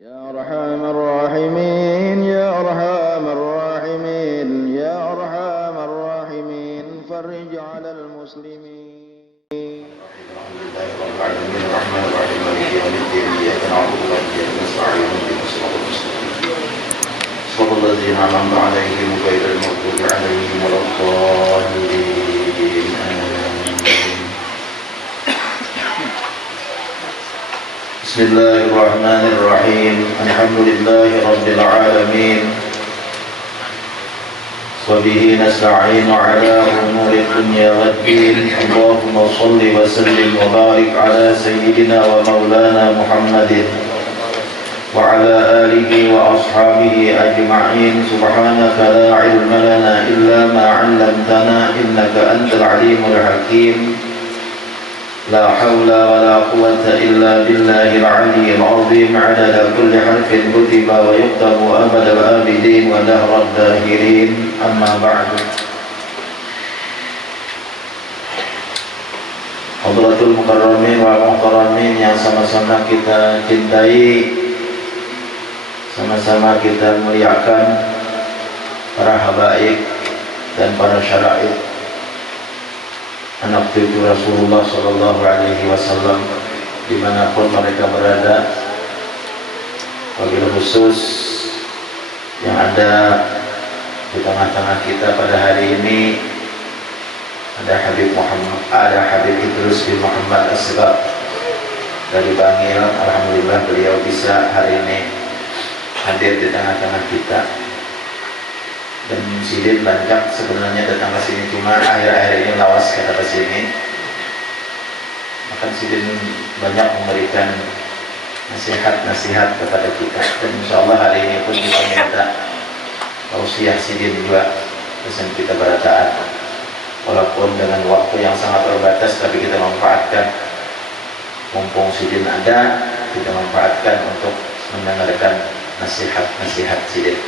يا أرحم الراحمين يا أرحم الراحمين يا أرحم الراحمين فرج على المسلمين. الحمد لله رب العالمين الرحمن الرحيم مالك يوم الدين إياك نعبد وإياك نستعين اهدنا الصراط المستقيم صراط الذين أنعمت عليهم غير المغضوب عليهم ولا الضالين آمين. بسم الله الرحمن الرحيم الحمد لله رب العالمين وبه نستعين على أمور الدنيا والدين اللهم صل وسلم وبارك على سيدنا ومولانا محمد وعلى آله وأصحابه أجمعين سبحانك لا علم لنا إلا ما علمتنا إنك أنت العليم الحكيم لا حول ولا قوة إلا بالله العلي العظيم عدد كل حرف كتب ويكتب أبد الآبدين ودهر الداهرين أما بعد. Hadratul Mukarramin wal Muhtaramin yang sama-sama kita cintai, sama-sama kita muliakan, para habaib dan para syaraib, anak cucu Rasulullah Sallallahu Alaihi Wasallam dimanapun mereka berada, wabil khusus yang ada di tengah-tengah kita pada hari ini ada Habib Idrus bin Muhammad As-Sebab dari Bangil. Alhamdulillah beliau bisa hari ini hadir di tengah-tengah kita. Dan Sidin Bancak sebenarnya datang ke sini cuma akhir-akhir ini lawas kata ke sini. Maka Sidin banyak memberikan nasihat-nasihat kepada kita. Dan insya Allah hari ini pun kita minta tausiah Sidin juga pesan kita pada taat. Walaupun dengan waktu yang sangat terbatas, tapi kita manfaatkan. Mumpung Sidin ada, kita manfaatkan untuk mendengarkan nasihat-nasihat Sidin.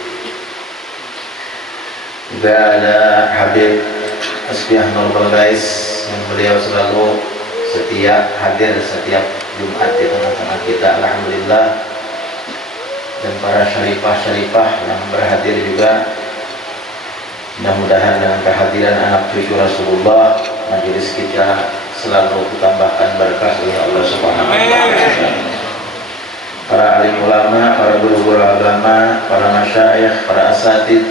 Juga ada Habib Asfiah Nur Balgais yang beliau selalu setia hadir setiap Jumat di tengah-tengah kita, alhamdulillah. Dan para syarifah-syarifah yang berhadir juga, mudah-mudahan dengan kehadiran anak cucu Rasulullah majelis kita selalu ditambahkan berkah oleh Allah Subhanahu wa taala. Para alim ulama, para guru-guru agama, para masyayikh, para asatid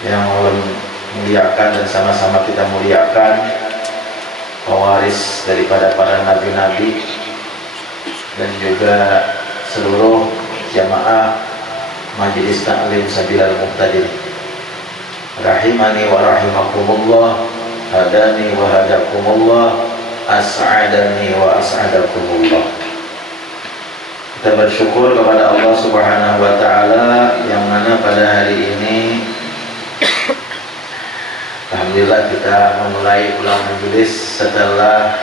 yang memuliakan dan sama-sama kita muliakan, pewaris daripada para nabi-nabi, dan juga seluruh jamaah majelis taklim Sabilal Muqtadir. Rahimani wa rahimakumullah, hadani wa hadakumullah, as'adani wa as'adakumullah. Kita bersyukur kepada Allah Subhanahu wa taala yang mana pada hari ini alhamdulillah kita memulai ulang majelis setelah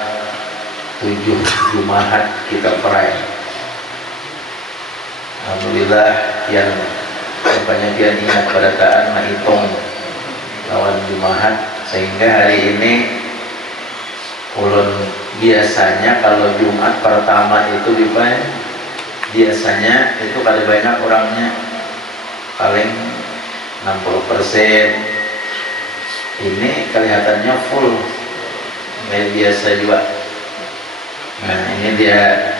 7 Jumat kita perai. Alhamdulillah yang banyak yang ingat pada taan menghitung lawan Jumat, sehingga hari ini ulun biasanya kalau Jumat pertama itu biasanya itu kada banyak orangnya, paling 60%. Ini kelihatannya full, kayak biasa juga. Nah ini dia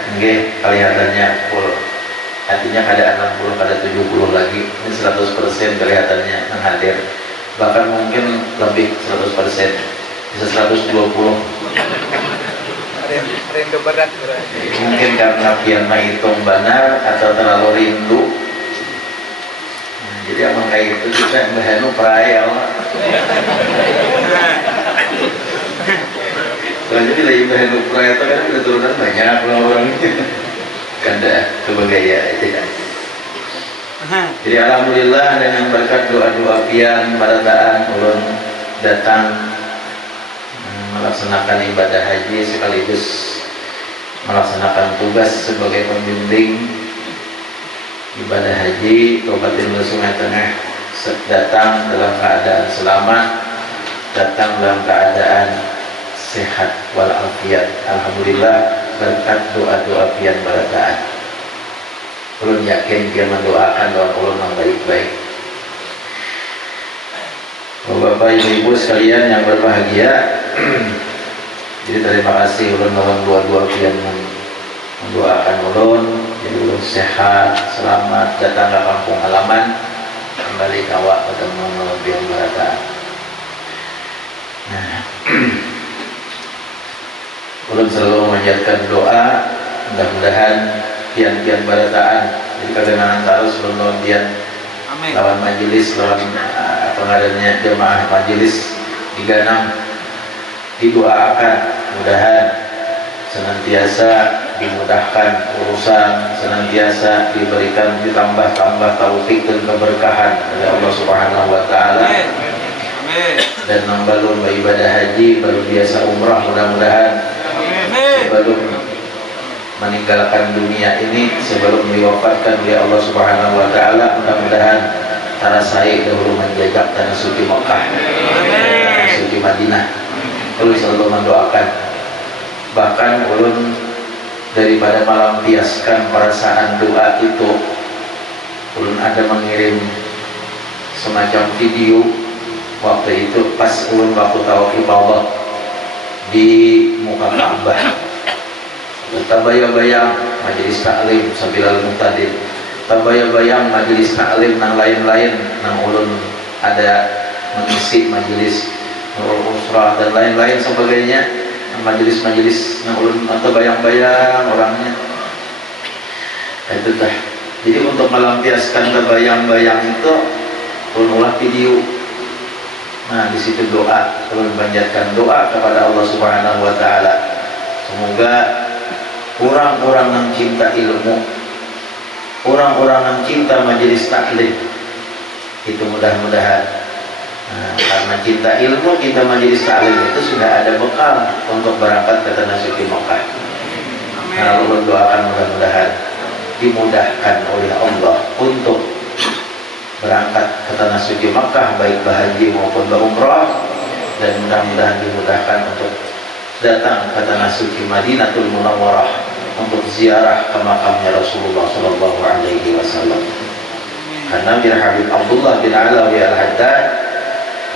kelihatannya full, artinya kada 60, kada 70 lagi. Ini 100% kelihatannya menghadir, bahkan mungkin lebih 100%, bisa 120. Rindu berat berarti. Mungkin karena pian menghitung benar atau terlalu rindu. Jadi emang kayak gitu kita bahanu peraya Allah. Soalnya lagi bahanu peraya itu kan keturunan banyak orangnya. Kanda kebagaya aja. Jadi alhamdulillah dengan berkat doa-doa pian pada taan ulun datang melaksanakan ibadah haji sekaligus melaksanakan tugas sebagai pembimbing ibadah haji Kabupaten Sungai Tengah, datang dalam keadaan selamat, datang dalam keadaan sehat walafiat. Alhamdulillah berkat doa-doa pian barataan. ulun yakin dia mendoakan doa ulun yang baik-baik. Bapak Ibu sekalian yang berbahagia, jadi terima kasih ulun lawan dua-dua pian mendoakan ulun, jadi ulun sehat, selamat datang ke kampung halaman, kembali kawak ketemu pian barataan. Nah, ulun selalu memanjatkan doa, mudah-mudahan pian-pian barataan, jadi kagenangan tarus ulun lawan pian lawan majelis, lawan pengadanya jemaah majelis 36 didoakan mudahan senantiasa dimudahkan urusan, senantiasa diberikan ditambah-tambah taufik dan keberkahan oleh Allah Subhanahu wa taala. Dan membalun ibadah haji baru biasa umrah, mudah-mudahan sebelum meninggalkan dunia ini, sebelum diwafatkan oleh Allah Subhanahu wa taala, mudah-mudahan tanah saya dahulu menjajak tanah suci Mekah, tanah suci Madinah. Ulun selalu mendoakan, bahkan ulun daripada melampiaskan perasaan doa itu, ulun ada mengirim semacam video waktu itu pas ulun waktu tawaf ifadah di muka Ka'bah. Tabayang-bayang majelis taklim sambil al-muqtadim, tabayang-bayang majelis taklim nang lain-lain nang ulun ada mengisi majelis Nurul Usrah dan lain-lain sebagainya, majelis-majelis nang ulun tabayang-bayang orangnya. Itu dah. Jadi untuk melampiaskan tabayang-bayang itu ulun ulah video. Nah, di situ doa, ulun panjatkan doa kepada Allah Subhanahu wa taala. Semoga orang-orang yang cinta ilmu, orang-orang yang cinta majelis taklim itu mudah-mudahan, karena cinta ilmu, cinta majelis taklim itu sudah ada bekal untuk berangkat ke tanah suci Mekah. Nah, Allah doakan mudah-mudahan dimudahkan oleh Allah untuk berangkat ke tanah suci Mekah, baik berhaji maupun berumrah, dan mudah-mudahan dimudahkan untuk datang ke tanah suci Madinatul Munawwarah untuk ziarah ke makamnya Rasulullah Sallallahu Alaihi Wasallam. Karena Mir Habib Abdullah bin Alawi Al-Haddad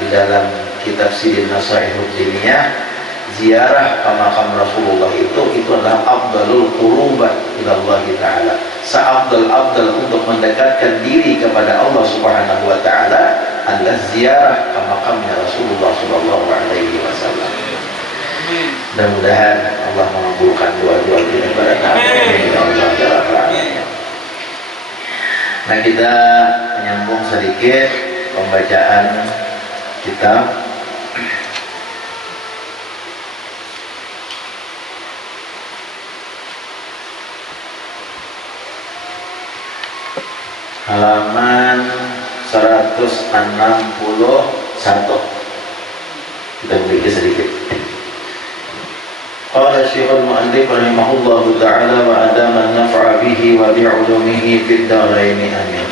di dalam kitab Sidin Nasaihud Diniyah, ziarah ke makam Rasulullah itu adalah afdalul qurubat ila Allah Ta'ala, seabdal-abdal untuk mendekatkan diri kepada Allah Subhanahu wa taala adalah ziarah ke makamnya Rasulullah Sallallahu Alaihi Wasallam. Mudah-mudahan Allah mengabulkan doa-doa kita pada kami. Nah, kita menyambung sedikit pembacaan kitab halaman 161. Kita beri sedikit. Qala Syekhul Mu'allif rahimahullahu ta'ala wa adama an-naf'a bihi wa bi'ulumihi fid dharain amin.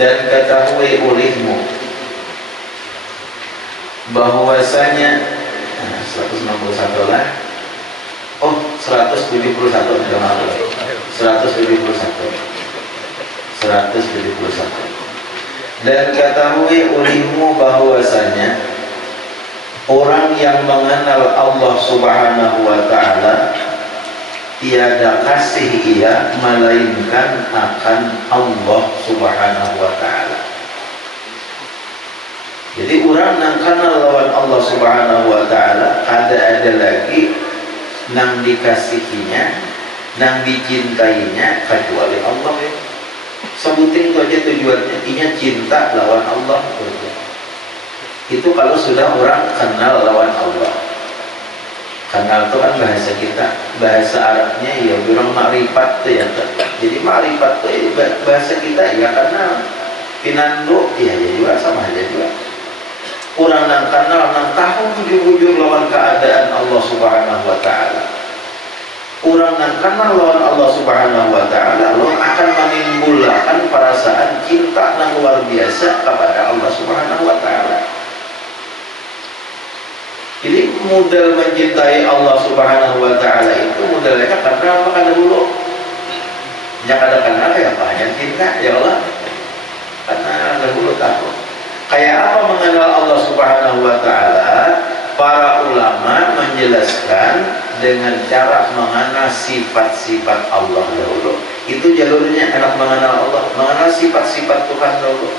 Dan ketahui olehmu bahwasanya 161 lah. Oh, 171 jangan 171. Dan ketahui olehmu bahwasanya orang yang mengenal Allah Subhanahu wa ta'ala tiada kasih ia melainkan akan Allah Subhanahu wa ta'ala. Jadi orang yang kenal lawan Allah Subhanahu wa ta'ala ada lagi nang dikasihinya, nang dicintainya kecuali Allah. Sebutin itu aja tujuannya, inya cinta lawan Allah. Itu kalau sudah orang kenal lawan Allah. Kenal itu kan bahasa kita, bahasa Arabnya ya bilang makrifat tuh ya. Jadi makrifat tuh ya, bahasa kita ya kenal. Pinando ya juga sama aja juga. Orang yang kenal, yang tahu bujur-bujur lawan keadaan Allah Subhanahu wa ta'ala. Orang yang kenal lawan Allah Subhanahu wa ta'ala, Allah akan menimbulkan perasaan cinta yang luar biasa kepada Allah Subhanahu wa ta'ala. Jadi modal mencintai Allah Subhanahu wa ta'ala itu modalnya karena apa? Karena dulu apanya cinta ya Allah? Karena dahulu tahu. Kayak apa mengenal Allah Subhanahu wa Ta'ala? Para ulama menjelaskan dengan cara mengenal sifat-sifat Allah dahulu. Itu jalurnya anak mengenal Allah, mengenal sifat-sifat Tuhan dahulu.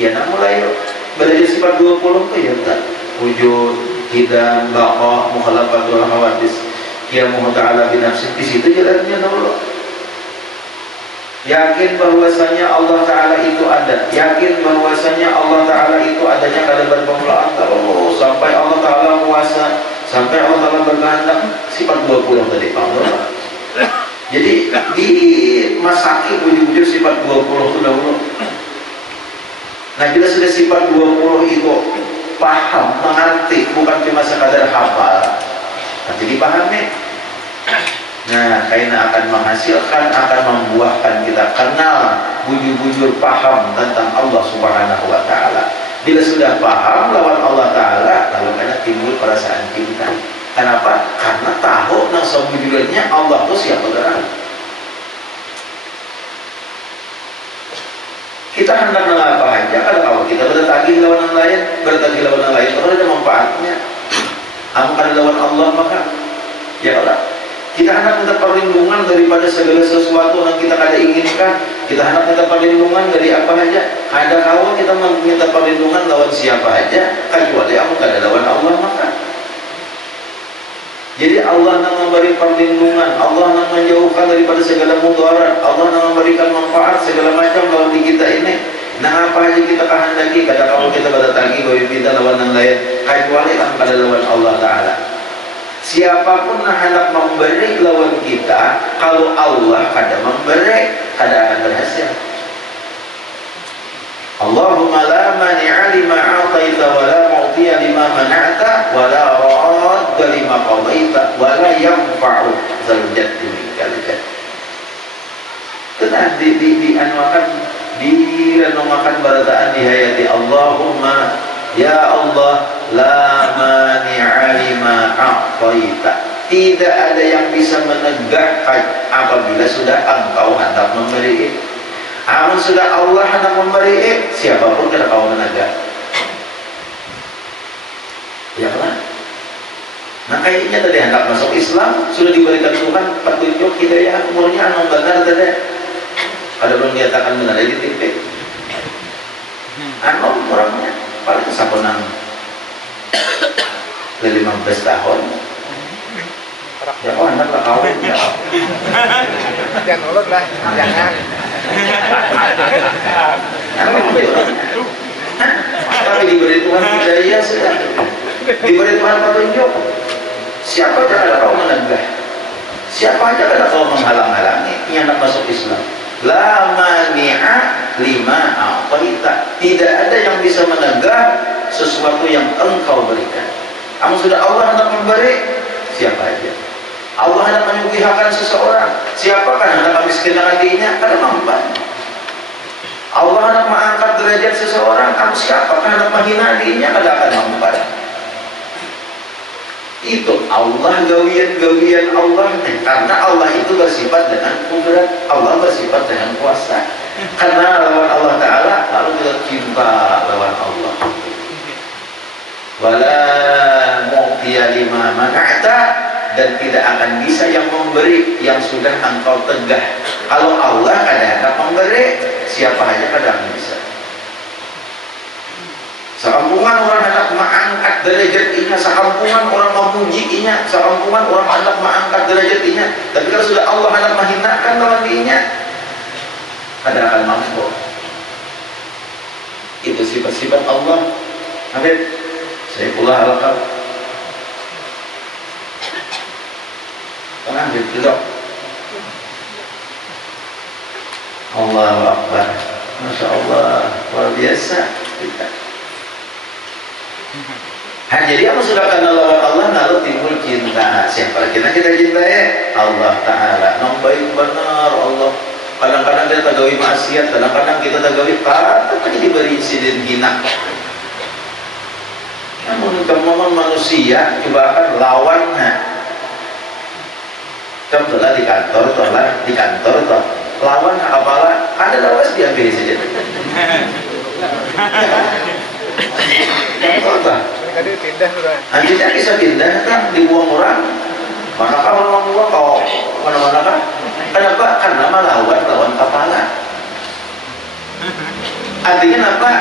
Ya nah mulai belajar sifat 20 itu ya tak wujud, hidam, baqa, mukhalafatul hawadis, qiyamuhu ta'ala binafsih. Di situ jalannya dahulu. Yakin bahwasanya Allah Ta'ala itu ada, yakin bahwasanya Allah Ta'ala itu adanya pada permulaan terus sampai Allah Ta'ala kuasa, sampai Allah Ta'ala berkehendak. Sifat 20 tadi Allah. Jadi dimasaki wujud-wujud sifat 20 itu dahulu. Nah bila sudah sifat 20 itu paham, mengerti, bukan cuma sekadar hafal, jadi pahami. Nah, karena akan menghasilkan, akan membuahkan kita kenal, bujur-bujur paham tentang Allah Subhanahu wa Ta'ala. Bila sudah paham lawan Allah Ta'ala, lalu karena timbul perasaan cinta. Kenapa? Karena tahu nang sebujurnya Allah itu siapa gerak. Kita hendak apa aja kalau kita bertagih lawan yang lain, kalau ada manfaatnya. Kamu kada lawan Allah maka ya Allah. Kita hendak minta perlindungan daripada segala sesuatu yang kita kada inginkan. Kita hendak minta perlindungan dari apa saja. Ada kawan kita minta perlindungan lawan siapa saja, kecuali kamu kada lawan Allah maka. Jadi Allah yang memberi perlindungan, Allah yang menjauhkan daripada segala mudarat, Allah yang memberikan manfaat segala macam lawan di kita ini. Nah apa aja kita kehendaki, kada kamu kita kada tagi bahwa kita lawan yang lain, kecuali kamu kada lawan Allah Ta'ala. Siapapun yang hendak memberi lawan kita, kalau Allah kada memberi, kada akan berhasil. Allahumma la mani'a lima a'taita wa la mu'tiya lima mana'ta wa la radda lima qadaita wa la yanfa'u zal jaddi minkal jadd. Tenang direnungkan barataan di hayati Allahumma ya Allah la mani'a lima a'taita. Tidak ada yang bisa menegakkan apabila sudah engkau hendak memberi. Amun sudah Allah hendak memberi, siapapun kada kau menegak. Ya kan? Nah kayaknya tadi hendak masuk Islam sudah diberikan Tuhan petunjuk hidayah umurnya anu benar tadi. Ada belum dinyatakan benar di TV. Anu orangnya paling saponang 15 tahun. Ya kok anak lah kau ya. Jangan nurut lah, jangan. Tapi diberi Tuhan hidayah sudah, diberi Tuhan petunjuk. Siapa aja ada kau menegah, siapa aja ada kau menghalang-halangi yang nak masuk Islam. La mani'a lima a'taita. Tidak ada yang bisa menegah sesuatu yang engkau berikan. Kamu sudah Allah hendak memberi, siapa aja. Allah hendak menyugihakan seseorang, siapakah hendak memiskinkan dirinya? Kada mampu. Allah hendak mengangkat derajat seseorang, kamu siapakah hendak menghina dirinya? Kada akan mampu. Itu Allah gawian Allah nih. Karena Allah itu bersifat dengan kudrat, Allah bersifat dengan kuasa. Karena lawan Allah Ta'ala lalu kita cinta lawan Allah. Wala mu'tiya lima mana'ta. Dan tidak akan bisa yang memberi yang sudah engkau tegah. Kalau Allah kada hendak memberi, siapa aja kada akan bisa. Sekampungan orang hendak mengangkat derajatnya, sekampungan orang memujinya, sekampungan orang hendak mengangkat derajatnya. Tapi kalau sudah Allah hendak menghinakan lawan dirinya, kada akan mampu. Itu sifat-sifat Allah. Habib, saya pula halakal. Tenang duduk. Allahu Akbar. Masya Allah, luar biasa kita. Jadi apa sudah kenal lawan Allah lalu timbul cinta. Siapa kita cintai? Allah Ta'ala. Yang baik benar Allah. Kadang-kadang kita tagawi maksiat, kadang-kadang kita tagawi kata diberi insiden hina. Namun kamu manusia coba akan lawannya. Contohnya di kantor toh, lawan apalah ada lawas diambil saja. Apa? Tadi pindah sudah. Anjingnya bisa pindah kan dibuang orang. Manakah orang buang kau mana-mana kan? Kenapa? Karena lawan kepala. Artinya apa?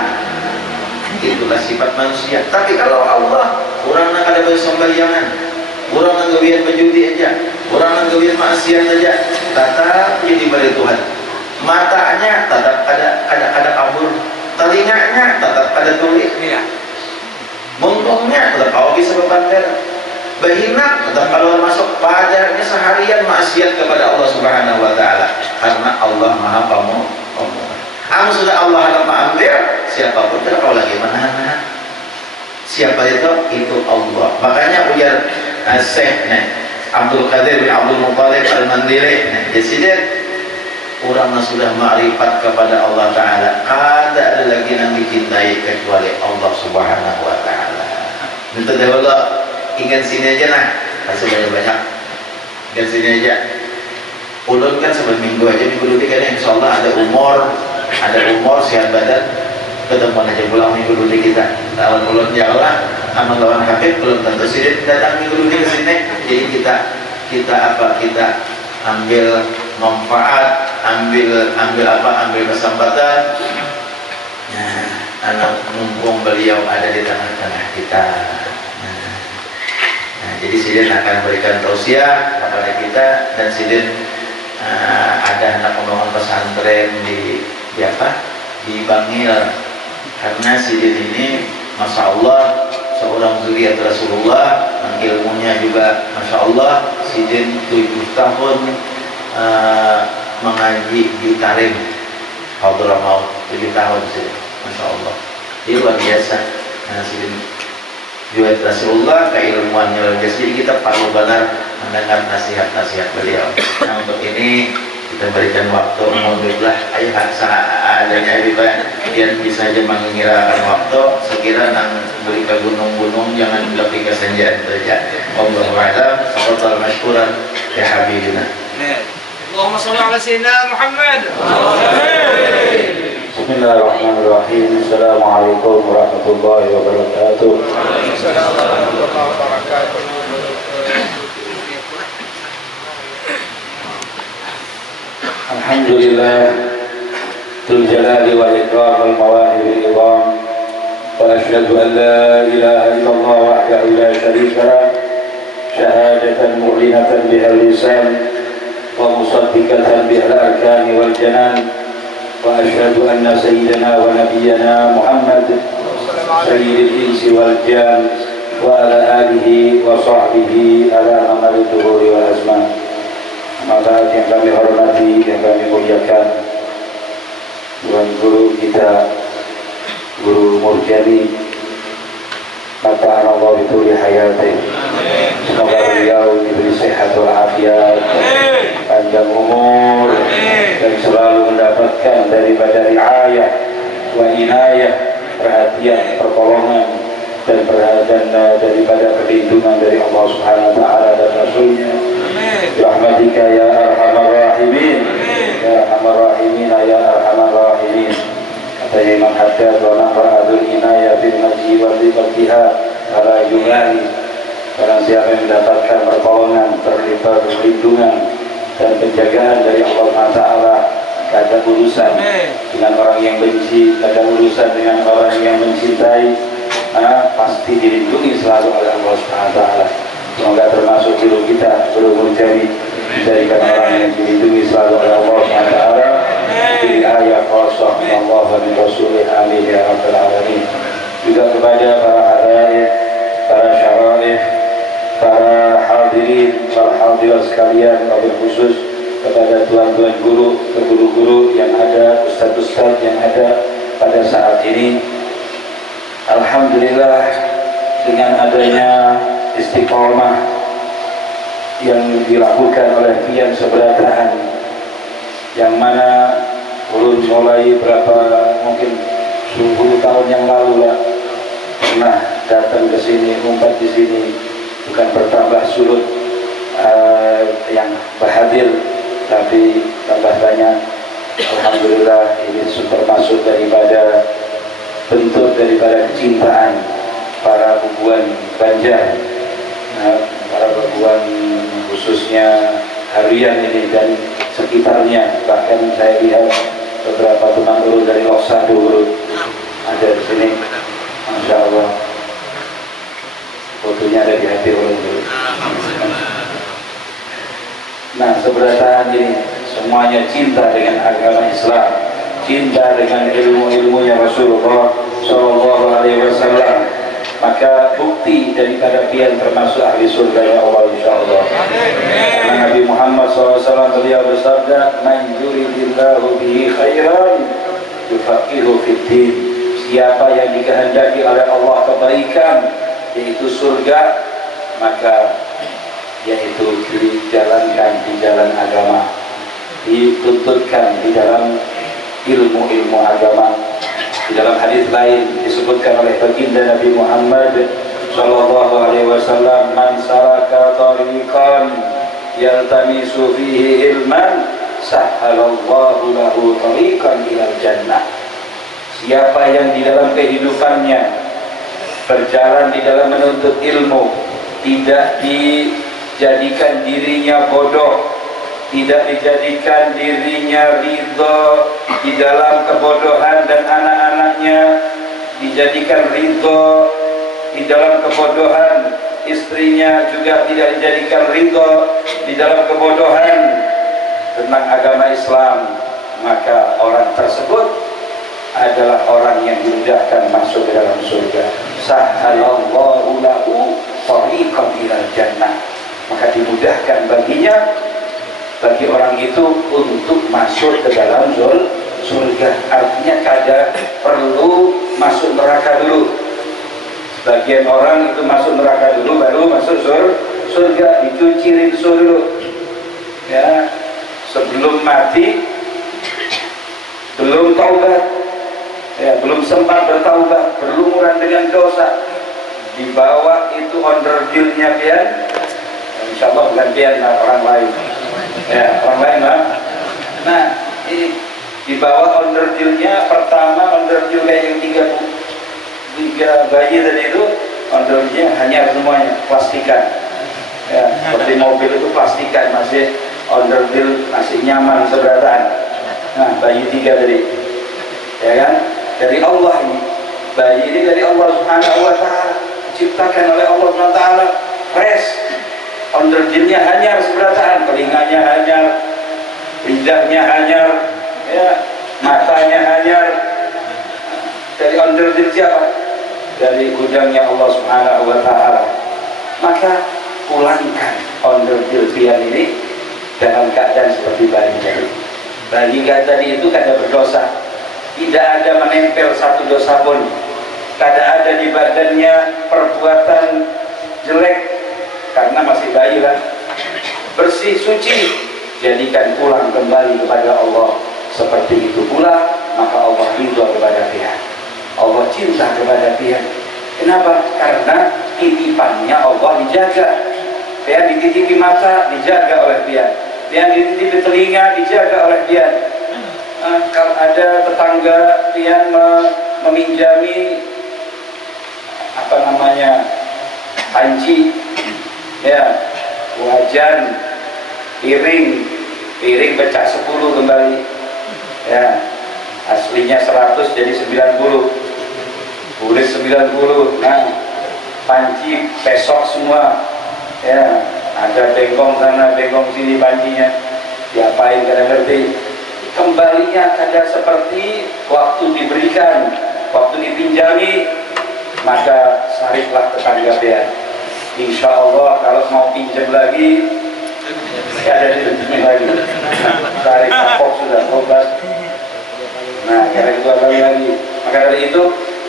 Itulah sifat manusia. Tapi kalau Allah, orang nak ada bersembahyangan, orang nak gawian berjudi aja, orang nak gawian maksiat aja, tetap jadi balik Tuhan. Matanya tetap ada kabur, telinganya tetap ada tulis, mungkungnya tetap kau bisa berpandang, bahina tetap kalau masuk padarnya seharian maksiat kepada Allah Subhanahu Wa Taala, karena Allah Maha Pemurah. Kamu sudah Allah akan mengambil, siapapun tidak kau lagi menahan. Siapa itu? Itu Allah. Makanya ujar Syekh Abdul Qadir bin Abdul Muttalib Al-Mandiri, jadi orang yang sudah ma'rifat kepada Allah Ta'ala, ada lagi yang dicintai kecuali Allah Subhanahu Wa Ta'ala. Itu dahulu ingat sini aja nah, kasih banyak-banyak. Ingat sini aja. Ulun kan seminggu aja, minggu dulu kan insya Allah ada umur sehat badan, ketemu aja pulang minggu dulu kita. Lawan ulun ya Allah, amal lawan Habib belum tentu sih datang minggu dulu ke sini. Jadi kita ambil manfaat, ambil kesempatan. Nah, anak mumpung beliau ada di tengah-tengah kita. Nah, jadi Sidin akan berikan tausiah kepada kita, dan Sidin ada anak pembangun pesantren di Bangil, karena Sidin ini Masya Allah seorang zuriat Rasulullah, ilmunya juga Masya Allah. Sidin 7 tahun mengaji di Tarim Hadramaut, 7 tahun Sidin, Masya Allah, ini luar biasa. Nah, Sidin zuriat Rasulullah, keilmuannya luar biasa, jadi kita perlu benar mendengar nasihat-nasihat beliau. Nah, untuk ini kita berikan waktu, alhamdulillah ayo seadanya yang bisa aja mengirakan waktu, sekira nang beri ke gunung-gunung, jangan lebih ke senjaan saja. Wallahu a'lam, faqad mashkuran ya habibina. Allahumma shalli ala sayyidina Muhammad. Bismillahirrahmanirrahim. Assalamualaikum warahmatullahi wabarakatuh. Assalamualaikum warahmatullahi wabarakatuh. Alhamdulillah, Dzul Jalali wal Ikram wal Mawahib al Idham, wa asyhadu an la ilaha illallah wahdahu la syarika lah, syahadatan mu'linatan biha lisan wa musaddiqatan biha al-arkan wal janan, wa asyhadu anna sayyidana wa nabiyyana Muhammad sayyidil insi wal jan wa ala alihi wa sahbihi ala amali dhuhuri wal azman. Maka yang kami hormati, yang kami muliakan, Tuan Guru kita, Guru Murjani, Mata'an Allah bituli hayati. Semoga beliau diberi sehat walafiat, panjang umur, dan selalu mendapatkan daripada riayah wa inayah, perhatian, pertolongan, dan daripada perlindungan dari Allah Subhanahu wa Ta'ala dan Rasulnya. Rahmatika ya arhamar rahimin, ya arhamar rahimin, ya arhamar rahimin. Kata Imam Haddad, wa nafa'adul inayah bil majhi wa dzikriha ala yumani. Barang siapa yang mendapatkan pertolongan, perlindungan dan penjagaan dari Allah Ta'ala, tidak ada urusan dengan orang yang benci, tidak ada urusan dengan orang yang mencintai, pasti dilindungi selalu oleh Allah Subhanahu wa Ta'ala. Semoga termasuk guru kita, Guru Murjani, dijadikan orang yang dilindungi selalu oleh Allah Subhanahu wa Ta'ala. Di ayat khasah Allah wa min rasulih, amin ya rabbal alamin. Juga kepada para hadirin, para syaraif, para hadirin, para hadirat sekalian, wabil khusus kepada tuan-tuan guru, guru-guru yang ada, ustaz-ustaz yang ada pada saat ini. Alhamdulillah, dengan adanya istiqomah yang dilakukan oleh Pian Seberatahan, yang mana ulun mulai mungkin 10 tahun yang lalu lah pernah datang ke sini, umpat di sini, bukan bertambah surut yang berhadir tapi tambah banyak. Alhamdulillah, ini termasuk daripada bentuk daripada kecintaan para bubuan Banjar, para bubuan khususnya harian ini dan sekitarnya. Bahkan saya lihat beberapa teman guru dari Loksado guru ada di sini, Masya Allah, fotonya ada di hati orang guru. Nah, seberatan ini semuanya cinta dengan agama Islam, cinta dengan ilmu-ilmunya Rasulullah Shallallahu Alaihi Wasallam. Maka bukti daripada pian termasuk ahli surga ya Allah, insya Allah. Karena Nabi Muhammad SAW beliau bersabda, "Man yuridillahu bihi khairan yufaqihu fiddin." Siapa yang dikehendaki oleh Allah kebaikan, yaitu surga, maka yaitu dijalankan di jalan agama, dituntutkan di dalam ilmu-ilmu agama. Di dalam hadis lain disebutkan oleh baginda Nabi Muhammad sallallahu alaihi wasallam, "Man salaka tariqan yaltamisu fihi ilman, sahhalallahu lahu tariqan ilal jannah." Siapa yang di dalam kehidupannya berjalan di dalam menuntut ilmu, tidak dijadikan dirinya bodoh, tidak dijadikan dirinya ridho di dalam kebodohan dan anak-anaknya, dijadikan ridho di dalam kebodohan istrinya, juga tidak dijadikan ridho di dalam kebodohan tentang agama Islam, maka orang tersebut adalah orang yang dimudahkan masuk ke dalam surga. Sahhalallahu lahu tariqan ilal jannah. Maka dimudahkan baginya, bagi orang itu untuk masuk ke dalam surga. Artinya kada perlu masuk neraka dulu. Sebagian orang itu masuk neraka dulu baru masuk surga, dicuci rinso dulu. Ya, sebelum mati belum taubat, ya, belum sempat bertaubat, berlumuran dengan dosa, dibawa itu onderdilnya pian, insya Allah bukan pian lah, orang lain, ya, orang lain lah. Nah, ini dibawa onderdilnya, pertama onderdil kayak yang tiga bayi tadi itu, onderdilnya hanya semuanya plastikan, ya, seperti mobil itu plastikan, masih onderdil masih nyaman seberatan. Nah, bayi tiga tadi, ya kan, dari Allah ini, bayi ini dari Allah Subhanahu Wa Taala, diciptakan oleh Allah Subhanahu Wa Taala, fresh, onderdilnya hanyar seberataan, telinganya hanyar, lidahnya hanyar, ya, matanya hanyar. Dari onderdil siapa? Dari gudangnya Allah Subhanahu Wa Taala. Maka pulangkan onderdil pian ini dalam keadaan seperti bayi tadi. Bayi tadi itu kada berdosa, tidak ada menempel satu dosa pun, kada ada di badannya perbuatan jelek, karena masih bayi lah, bersih suci, jadikan pulang kembali kepada Allah. Seperti itu pula maka Allah ridho kepada dia, Allah cinta kepada dia. Kenapa? Karena titipannya Allah dijaga. Dia dititipi mata, dijaga oleh dia. Dia dititipi telinga, dijaga oleh dia. Kalau ada tetangga yang meminjami apa namanya panci, ya, wajan, piring pecah 10 kembali, ya, aslinya 100 jadi 90, bulis 90. Nah, panci pesok semua, ya, ada bengkong sana bengkong sini pancinya, diapain kada ngerti. Kembalinya ada seperti waktu diberikan, waktu dipinjami, maka sariklah tetangga dia. Insya Allah kalau mau pinjam lagi, ada dipinjami lagi. Tarik kapok sudah tobat. Nah, karena itu kali lagi. Maka dari itu,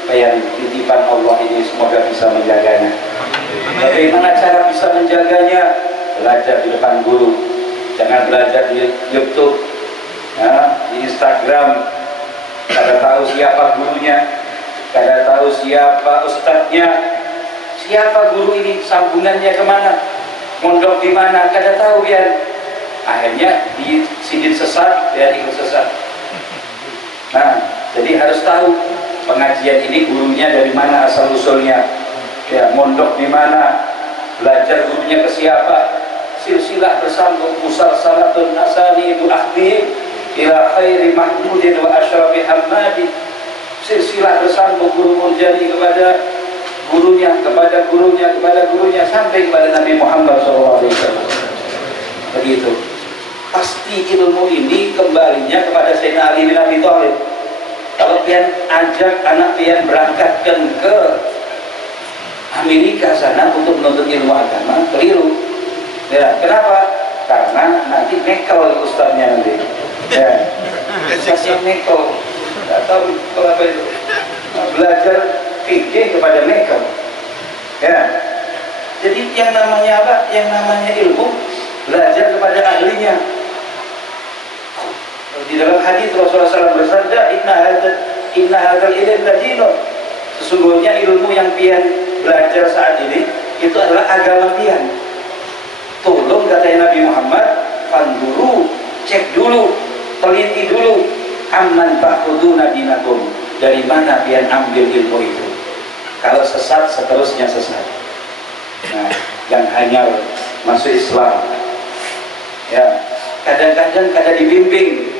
bayar titipan Allah ini semoga bisa menjaganya. Bagaimana cara bisa menjaganya? Belajar di depan guru, jangan belajar di YouTube. Ya, di Instagram, kada tahu siapa gurunya, kada tahu siapa ustadznya, siapa guru ini, sambungannya kemana, mondok di mana, kada tahu ya. Akhirnya pian ikut sesat. Nah, jadi harus tahu pengajian ini gurunya dari mana asal usulnya, ya mondok di mana, belajar gurunya ke siapa, silsilah bersambung musalsalatun asanidu akhdi ila khairi mahmudin wa asyrafi hamadi, silsilah bersambung guru murjani kepada gurunya, kepada gurunya, kepada gurunya sampai kepada Nabi Muhammad SAW. Begitu. Pasti ilmu ini kembalinya kepada Sayyidina Ali bin Abi Thalib. Kalau pian ajak anak pian berangkatkan ke Amerika sana untuk menuntut ilmu agama, keliru. Ya, kenapa? Karena nanti nekel ustaznya nanti. Ya, ustaznya nekel. Tidak tahu apa itu. Belajar fikih kepada nekel. Ya. Jadi yang namanya apa? Yang namanya ilmu belajar kepada ahlinya. Di dalam hadis Rasulullah SAW bersabda, inna hadzal ilm ladinun. Sesungguhnya ilmu yang pian belajar saat ini itu adalah agama pian. Tolong kata Nabi Muhammad, panduru, cek dulu, teliti dulu, amman ta'khuduna dinakum. Dari mana pian ambil ilmu itu? Kalau sesat, seterusnya sesat. Nah, yang hanya masuk Islam, ya kadang-kadang kada dibimbing.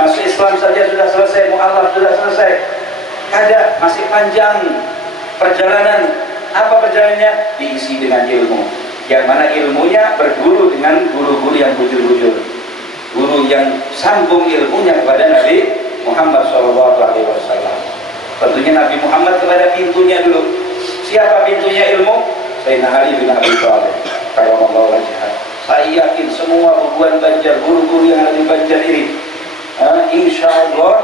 Masuk Islam saja sudah selesai, mu'alaf sudah selesai, kada, masih panjang perjalanan. Apa perjalanannya? Diisi dengan ilmu, yang mana ilmunya berguru dengan guru-guru yang bujur-bujur, guru yang sambung ilmunya kepada Nabi Muhammad SAW. Tentunya Nabi Muhammad kepada pintunya dulu. Siapa pintunya ilmu? Sayyidina Ali bin Abi Thalib karramallahu wajhah. Saya yakin semua Bubuan Banjar, guru-guru yang ada di Banjar ini, insya Allah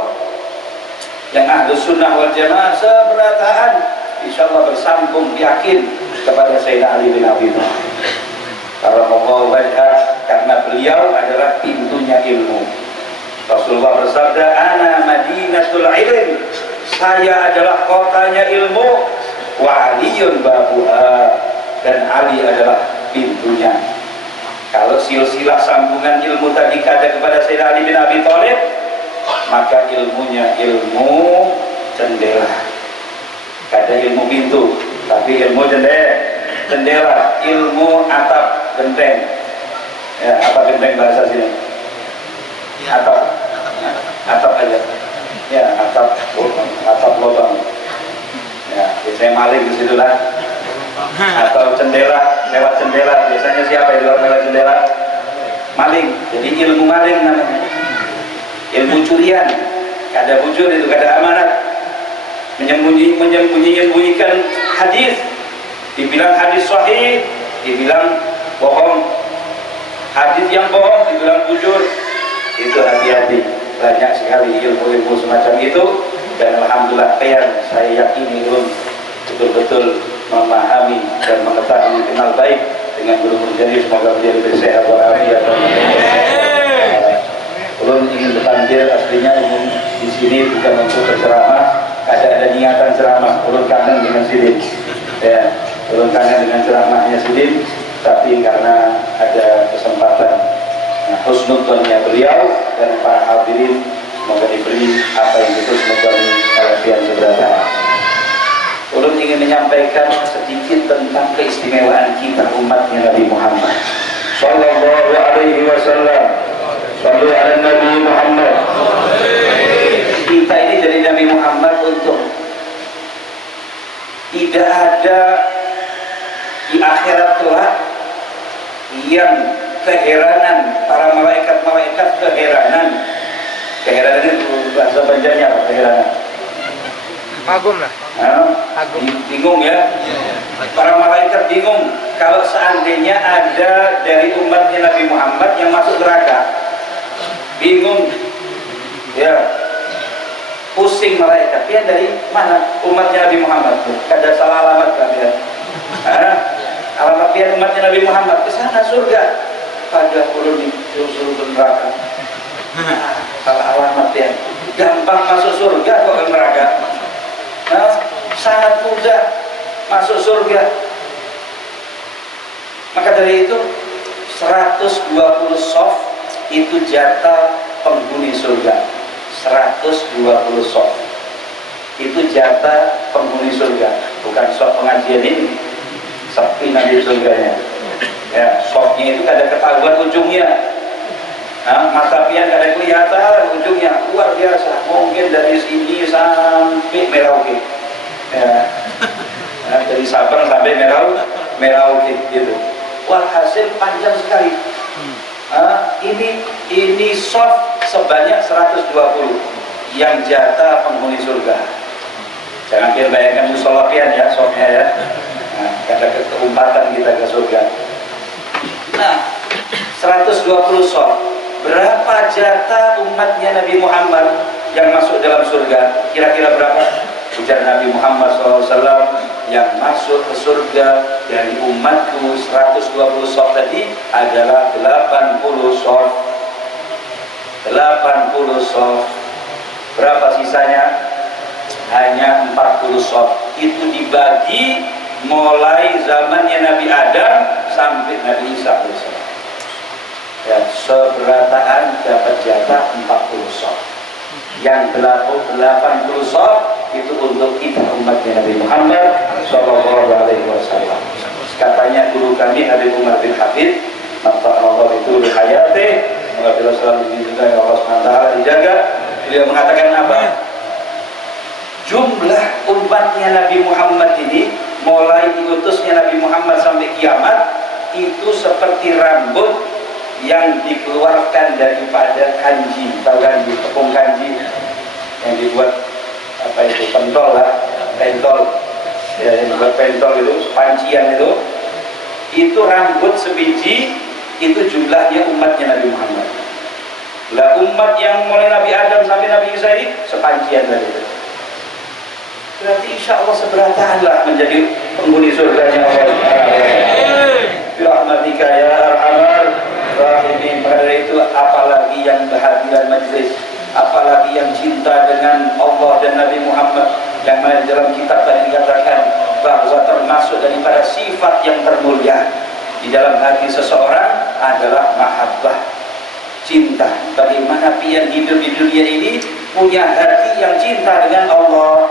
yang ahlu sunnah wal jamaah seberataan, insya Allah bersambung yakin kepada Sayyidina Ali bin Abi Thalib karramallahu wajhah, karena beliau adalah pintunya ilmu. Rasulullah bersabda, ana madinatul ilm, saya adalah kotanya ilmu, wa aliyun babuha, dan Ali adalah pintunya. Kalau silsilah sambungan ilmu tadi kada kepada Sayyidina Ali bin Abi Thalib, maka ilmunya ilmu jendela. Kada ilmu pintu, tapi ilmu jendela, ilmu atap genteng. Ya, apa genteng bahasa sini? Atap aja. Ya, atap lubang. Ya, biasanya maling di situ lah. Atau jendela, lewat jendela, biasanya siapa yang lewat jendela? Maling. Jadi ilmu maling namanya, ilmu curian, kada bujur itu, kada amanat, menyembunyikan hadis, dibilang hadis sahih, dibilang bohong, hadis yang bohong dibilang bujur. Itu hati-hati, banyak sekali ilmu-ilmu semacam itu, dan alhamdulillah saya yakini betul-betul memahami dan mengetahui, kenal baik dengan guru menjadi, semoga menjadi bersehat walafiat. Belum ingin bertandir, aslinya ingin di sini bukan untuk berceramah, ada niatan ceramah, ulun kangen dengan Sidin, ya, ulun kangen dengan ceramahnya Sidin, tapi karena ada kesempatan, husnudzonnya beliau dan para hadirin, semoga diberi apa yang itu, semoga kalian seberata. Ulun ingin menyampaikan sedikit tentang keistimewaan kita umatnya Nabi Muhammad sallallahu alaihi wasallam. Sallu ala Nabi Muhammad. Kita ini dari Nabi Muhammad untuk tidak ada di akhirat kelak yang keheranan para malaikat keheranan itu bahasa Banjarnya apa keheranan? Agum lah. Bingung ya. Para malaikat bingung kalau seandainya ada dari umatnya Nabi Muhammad yang masuk neraka. Bingung. Ya. Pusing malaikat. Dia dari mana? Umatnya Nabi Muhammad. Kada salah alamat kan ya. Alamat dia umatnya Nabi Muhammad ke sana surga. Pada ulun disuruh ke neraka. Salah alamat ya. Gampang masuk surga kok ke neraka. Sangat mudah masuk surga. Maka dari itu 120 soft itu jatah penghuni surga 120 soft. Itu jatah penghuni surga, bukan soft pengajian ini. Sepi nanti surganya. Ya, softnya itu ada ketahuan ujungnya. Nah, mata pian ada kelihatan ujungnya, luar biasa. Mungkin dari sini sampai Merauke. Ya. Nah, dari Sabang sampai Merauke gitu. Wah, hasil panjang sekali. Ini soft sebanyak 120 yang jatah penghuni surga. Jangan bayangkan musola pian ya, softnya ya. Nah, ada keumpatan kita ke surga. Nah, 120 soft. Berapa jatah umatnya Nabi Muhammad yang masuk dalam surga? Kira-kira berapa? Ujar Nabi Muhammad SAW, yang masuk ke surga dari umatku 120 soft tadi adalah 80 soft. 80 soft. Berapa sisanya? Hanya 40 soft. Itu dibagi mulai zamannya Nabi Adam sampai Nabi Isa AS. Ya, seberataan dapat jatah 40 soft. Yang 80 soft itu untuk kita umatnya Nabi Muhammad SAW. Katanya guru kami Habib Umar bin Habib, Allah itu hayati, mengambil selalu juga Allah SWT dijaga. Beliau mengatakan apa? Jumlah umatnya Nabi Muhammad ini mulai diutusnya Nabi Muhammad sampai kiamat itu seperti rambut yang dikeluarkan daripada kanji. Tahu kanji, tepung kanji yang dibuat apa itu, pentol lah, pentol ya, yang dibuat pentol itu, pancian itu rambut sebiji. Itu jumlahnya umatnya Nabi Muhammad. Lah umat yang mulai Nabi Adam sampai Nabi Isa ini sepancian dari itu. Berarti insya Allah seberataan lah menjadi penghuni surganya Allah. Birahmatika ya arhamar rahimin. Karena itu apalagi yang bahagia majlis, apalagi yang cinta dengan Allah dan Nabi Muhammad, yang mana dalam kitab tadi dikatakan bahwa termasuk daripada sifat yang termulia di dalam hati seseorang adalah mahabbah, cinta. Bagaimana pian hidup di dunia ini punya hati yang cinta dengan Allah.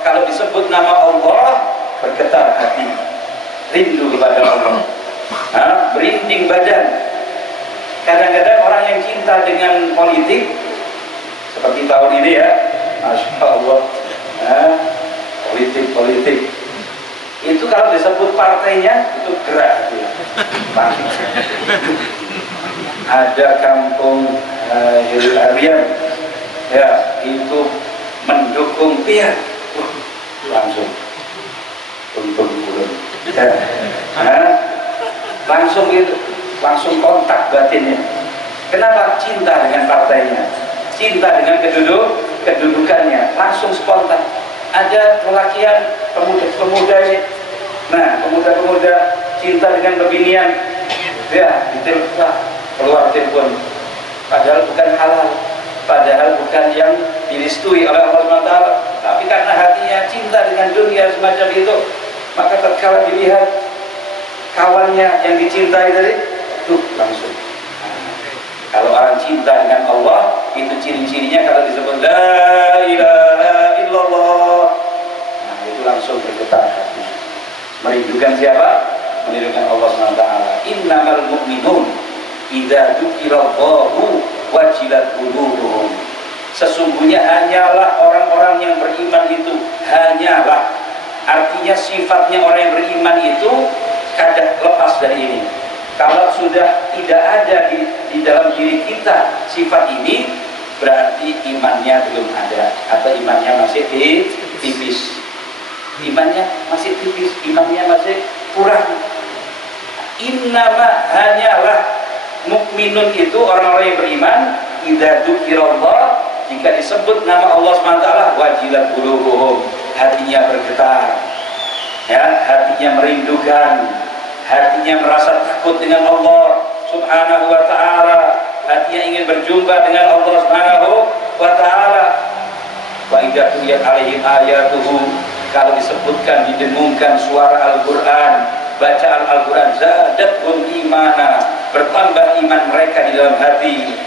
Kalau disebut nama Allah, bergetar hati, rindu kepada Allah, berinding badan. Kadang-kadang orang yang cinta dengan politik, seperti tahun ini ya, Masya Allah, politik, itu kalau disebut partainya, itu gerak hati. Ada kampung Harian, ya, itu mendukung Pian. Langsung untung bulan langsung kontak batinnya. Kenapa? Cinta dengan partainya, cinta dengan kedudukannya, langsung spontan. Ada pelakian pemuda cinta dengan beginian, ya ditelepon, keluar telepon, padahal bukan halal, padahal bukan yang direstui oleh Allah SWT, tapi karena hatinya cinta dengan dunia semacam itu, maka tatkala dilihat kawannya yang dicintai tadi, tuh langsung. Kalau orang cinta dengan Allah, itu ciri-cirinya kalau disebut La ilaha illallah, nah itu langsung bergetar hati. Merindukan siapa? Merindukan Allah SWT. Innamal mu'minun idza dzukirallahu wajilat qulubuhum. Sesungguhnya hanyalah orang-orang yang beriman itu, hanyalah, artinya sifatnya orang yang beriman itu kadang lepas dari ini. Kalau sudah tidak ada di dalam diri kita sifat ini, berarti imannya belum ada, atau imannya masih tipis. Imannya masih tipis, imannya masih kurang. Innama, hanyalah mukminun itu orang-orang yang beriman, idza dzukirallah, jika disebut nama Allah SWT, wajilat qulubuhum, hatinya bergetar, ya, hatinya merindukan, hatinya merasa takut dengan Allah Subhanahu wa ta'ala, hatinya ingin berjumpa dengan Allah Subhanahu wa ta'ala. Wa idza tuliyat alaihim ayatuhu, kalau disebutkan, didengungkan suara Al-Quran, bacaan Al-Quran, zadathum imana, bertambah iman mereka di dalam hati.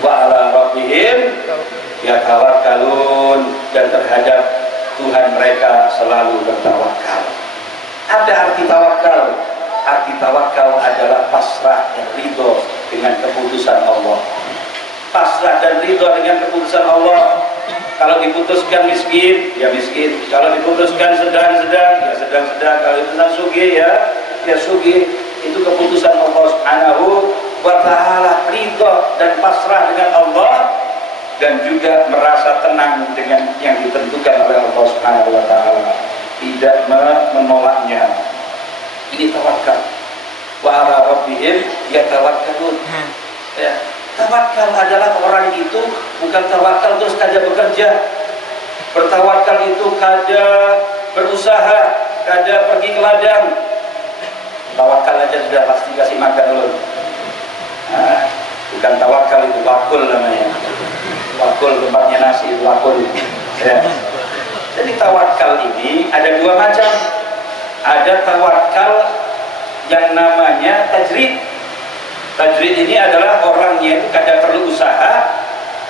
wa ala rabbihim yatawakkalun, dan terhadap Tuhan mereka selalu bertawakal. Ada arti tawakal. Arti tawakal adalah pasrah dan ridho dengan keputusan Allah. Pasrah dan ridho dengan keputusan Allah. Kalau diputuskan miskin, ya miskin. Kalau diputuskan sedang-sedang, ya sedang-sedang. Kalau diputuskan sugih, ya sugih. Itu keputusan Allah Subhanahu wa ta'ala. Ridho dan pasrah dengan Allah, dan juga merasa tenang dengan yang ditentukan oleh Allah Subhanahu wa ta'ala, tidak menolaknya. Ini tawakal. Wa ala rabbihim yatawakkalun. Ya, tawakal adalah orang itu bukan tawakal terus kada bekerja. Bertawakal itu kada berusaha, kada pergi ke ladang. Tawakal aja sudah pasti kasih makan dulu. Nah, bukan tawakal, itu wakul namanya. Wakul tempatnya nasi, itu wakul. Ya. Jadi tawakal ini ada dua macam. Ada tawakal yang namanya tajrid. Tajrid ini adalah orangnya itu kadang perlu usaha,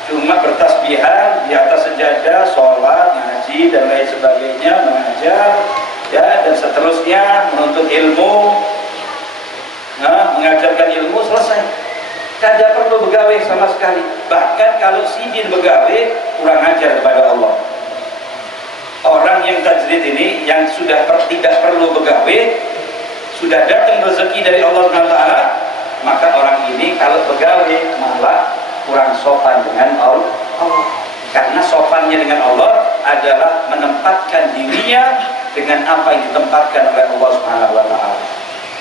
cuma bertasbihan di atas sejadah, sholat, ngaji dan lain sebagainya, mengajar, ya, dan seterusnya, menuntut ilmu, mengajarkan ilmu, selesai. Tidak perlu begawe sama sekali. Bahkan kalau sidin begawe, kurang ajar kepada Allah. Orang yang tajrid ini, yang sudah tidak perlu begawe, sudah datang rezeki dari Allah SWT, maka orang ini kalau begawe malah kurang sopan dengan Allah. Karena sopannya dengan Allah adalah menempatkan dirinya dengan apa yang ditempatkan oleh Allah SWT.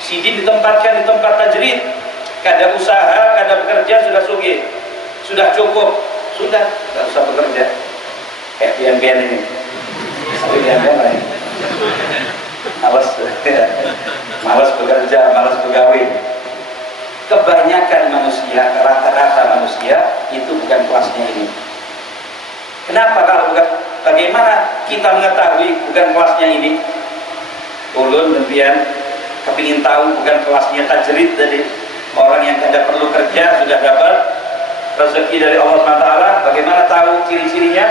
Sidin ditempatkan di tempat tajrid, kada usaha, kada bekerja, sudah sugih, sudah cukup, sudah, tidak usah bekerja. Kayak pian-pian ini. Malas bekerja, malas begawe. Kebanyakan manusia, rata-rata manusia itu bukan kelasnya ini. Kenapa kalau bukan? Bagaimana kita mengetahui bukan kelasnya ini? Ulun dan kepingin tahu bukan kelasnya tajrid tadi. Orang yang tidak perlu kerja sudah dapat rezeki dari Allah SWT. Bagaimana tahu ciri-cirinya?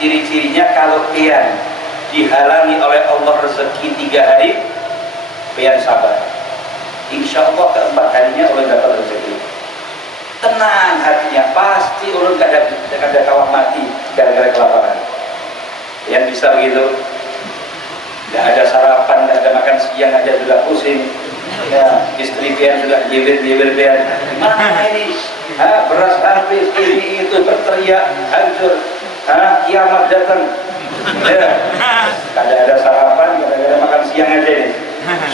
Ciri-cirinya kalau pian dihalangi oleh Allah rezeki 3 hari, pian sabar. Insya Allah keempat harinya ulun dapat rezeki. Tenang hatinya, pasti ulun kada kawah mati gara-gara kelaparan. Yang bisa begitu, tidak ada sarapan, tidak ada makan siang aja sudah pusing. Ya, istri pian sudah jibir pian. Mana ini? Beras habis, ini itu berteriak, hancur. Kiamat datang. Ya, kada ada sarapan, kada ada makan siang aja ini.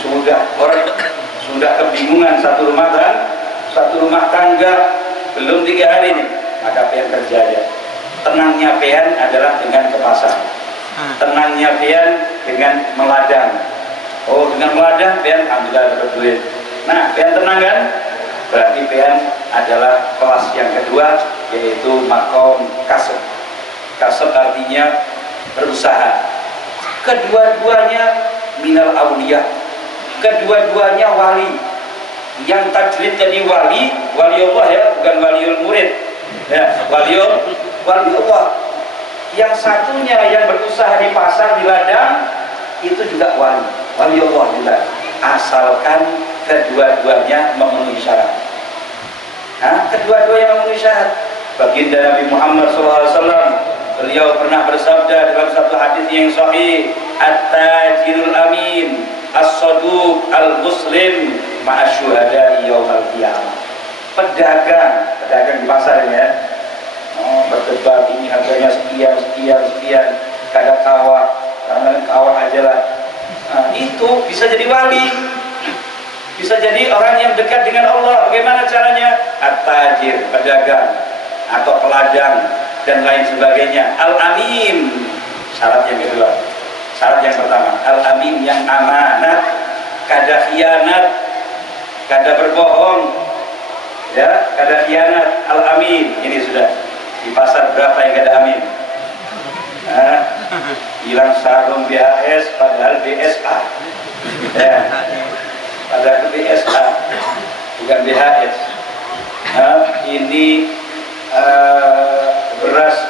Sudah kebingungan satu rumah tangga belum 3 hari ini, maka pian kerja aja. Tenangnya pian adalah dengan ke pasar. Tenangnya pian dengan meladang. Oh, dengan meladang pian alhamdulillah dapat duit. Nah, pian tenang kan? Berarti pian adalah kelas yang kedua, yaitu makom kasab. Kasab artinya berusaha. Kedua-duanya minal awliya. Kedua-duanya wali. Yang tajrid jadi wali Allah ya, bukan waliul murid. Ya, wali Allah. Yang satunya yang berusaha di pasar, di ladang, itu juga wali Allah juga. Asalkan kedua-duanya memenuhi syarat. Kedua-duanya memenuhi syarat. Baginda Nabi Muhammad SAW, beliau pernah bersabda dalam satu hadis yang sahih, at-tajirul amin, as-saduq al-muslim, ma'asyuhada'i yawmal qiyamah. Pedagang di pasar ya. Berdebat ini harganya sekian, kada kawah, karena kawah aja lah. Itu bisa jadi wali, bisa jadi orang yang dekat dengan Allah. Bagaimana caranya? At-tajir, pedagang atau peladang dan lain sebagainya. Al-amin, syarat yang kedua. Syarat yang pertama, al-amin yang amanat, kada khianat, kada berbohong, ya, kada khianat. Al-amin ini sudah. Di pasar berapa yang kada amin? Hilang sarung BHS padahal BSA. Ya, padahal BSA bukan BHS. Ini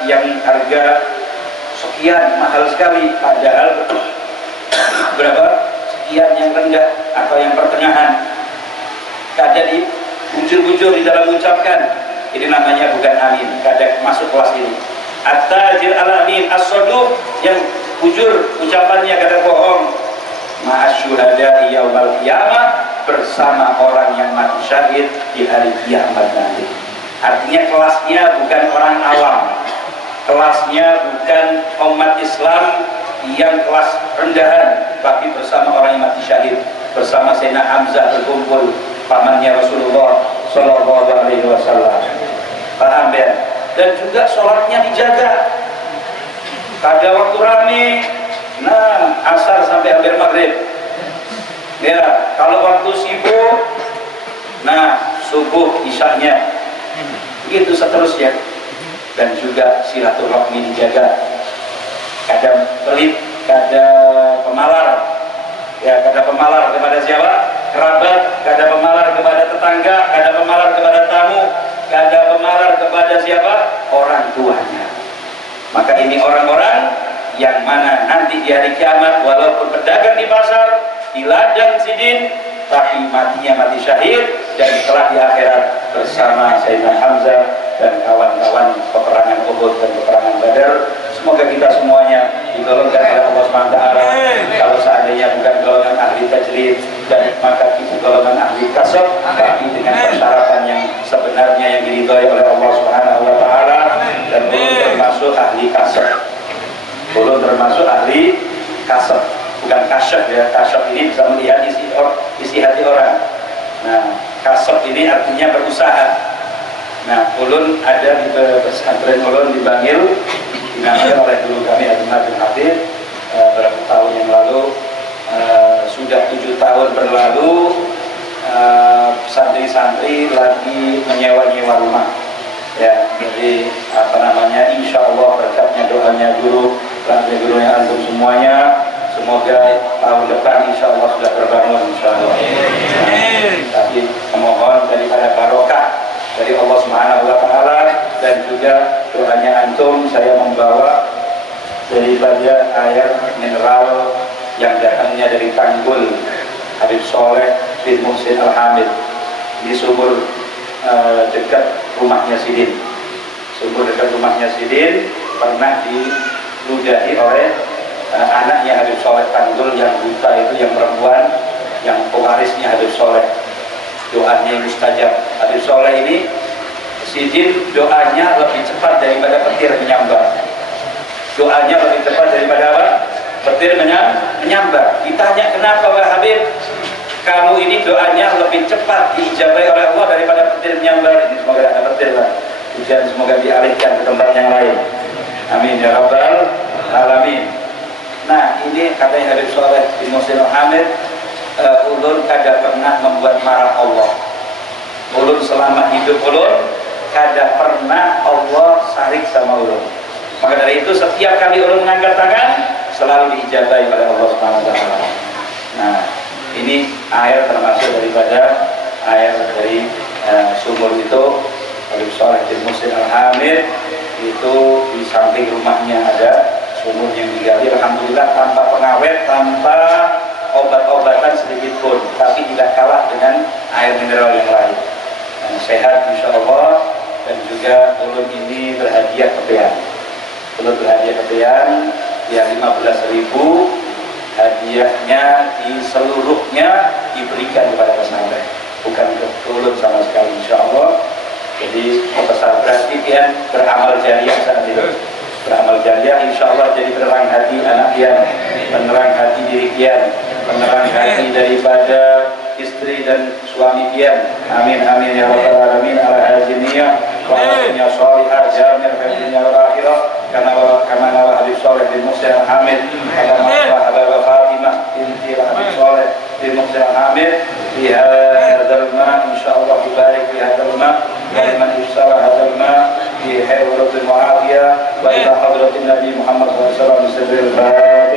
yang harga sekian mahal sekali, padahal berapa sekian yang rendah atau yang pertengahan. Kadang bujur-bujur di dalam mengucapkan, ini namanya bukan amin. Kadang masuk kelas ini at-tajir al-amin as-saduq, yang bujur ucapannya kata bohong. Ma'asyuhada yaumal qiyamah, bersama orang yang mati syahid di hari kiamat nanti. Artinya kelasnya bukan orang awam, kelasnya bukan umat Islam yang kelas rendahan, tapi bersama orang yang mati syahid, bersama Sayyidina Hamzah berkumpul, pamannya Rasulullah Shallallahu Alaihi Wasallam. Paham ya? Dan juga sholatnya dijaga. Pada waktu rame, nah asar sampai hampir maghrib. Ya, kalau waktu sibuk, nah subuh isyaknya, begitu seterusnya. Dan juga silaturahmi dijaga. Kadang pelit, kadang pemalar. Ya, kadang pemalar kepada siapa? Kerabat, kadang pemalar kepada tetangga, kadang pemalar kepada tamu, kadang pemalar kepada siapa? Orang tuanya. Maka ini orang-orang yang mana nanti di hari kiamat walaupun pedagang di pasar, di ladang sidin, tapi matinya mati syahid, dan setelah di akhirat bersama Sayyidina Hamzah dan kawan-kawan peperangan Uhud dan peperangan Badar. Semoga kita semuanya digolongkan oleh Allah SWT. Kalau seandainya bukan golongan ahli tajrid, dan maka kita golongan ahli kasab, tapi dengan persyaratan yang sebenarnya yang diridhai oleh Allah SWT, dan belum termasuk ahli kasab. Belum termasuk ahli kasab, bukan kasyaf ya. Kasyaf ini bisa melihat isi hati orang. Nah, kasab ini artinya berusaha. Nah, ulun ada di pesantren ulun di Bangil, dinamakan oleh guru kami Abdullah bin Habib beberapa tahun yang lalu. Sudah 7 tahun berlalu, santri-santri lagi menyewa-nyewa rumah. Ya, jadi insya Allah berkatnya doanya guru, berkatnya gurunya antum semuanya, semoga tahun depan insya Allah sudah terbangun insya Allah. Tapi memohon daripada barokah dari Allah Subhanahu wa Ta'ala, dan juga doanya antum, saya membawa daripada air mineral yang datangnya dari Tanggul Habib Soleh bin Muhsin Al-Hamid di sumur dekat rumahnya Sidin. Sumur dekat rumahnya Sidin pernah diludahi oleh anaknya Habib Soleh Tanggul yang buta itu, yang perempuan, yang pewarisnya Habib Soleh. Doanya mustajab. Habib Soleh ini Sidin doanya lebih cepat daripada petir menyambar. Doanya lebih cepat daripada apa? Petir menyambar. Ditanya kenapa Pak Habib, kamu ini doanya lebih cepat diijabahi oleh Allah daripada petir menyambar. Ini semoga ada petir lah. Hujan semoga dialihkan ke tempat yang lain. Amin ya rabbal alamin. Nah, ini katanya Habib Soleh bin Muhsin Al-Hamid, ulun kada pernah membuat marah Allah. Ulun selama hidup ulun kada pernah Allah sarik sama ulun. Maka dari itu setiap kali ulun mengangkat tangan selalu diijabahi oleh Allah Subhanahu wa Ta'ala. Nah, ini air termasuk daripada air dari sumur itu. Habib Soleh bin Muhsin Al-Hamid itu di samping rumahnya ada sumur yang digali, alhamdulillah tanpa pengawet, tanpa obat-obatan sedikit pun, tapi tidak kalah dengan air mineral yang lain. Dan sehat insya Allah. Dan juga ulun ini berhadiah kepean. Ulun berhadiah kepean yang 15.000, hadiahnya di seluruhnya diberikan kepada pesantren, bukan ke ulun sama sekali insya Allah. Jadi berarti pian beramal jariah saat itu. Beramal jariah insya Allah, jadi penerang hati anak pian, penerang hati diri pian, penerang hati daripada istri dan suami pian. Amin amin ya rabbal alamin. Ala haziniyah wa dunya shalihah jamir fil dunya wal akhirah kama nawa Habib Soleh bin Muhsin Al-Hamid, kama nawa Habib Fatimah binti Habib Soleh bin Muhsin Al-Hamid fi hadzal ma insyaallah barik fi hadzal ma wa liman isara hadzal ma fi hayratil muafiyah wa ila hadratin Nabi Muhammad sallallahu alaihi wasallam.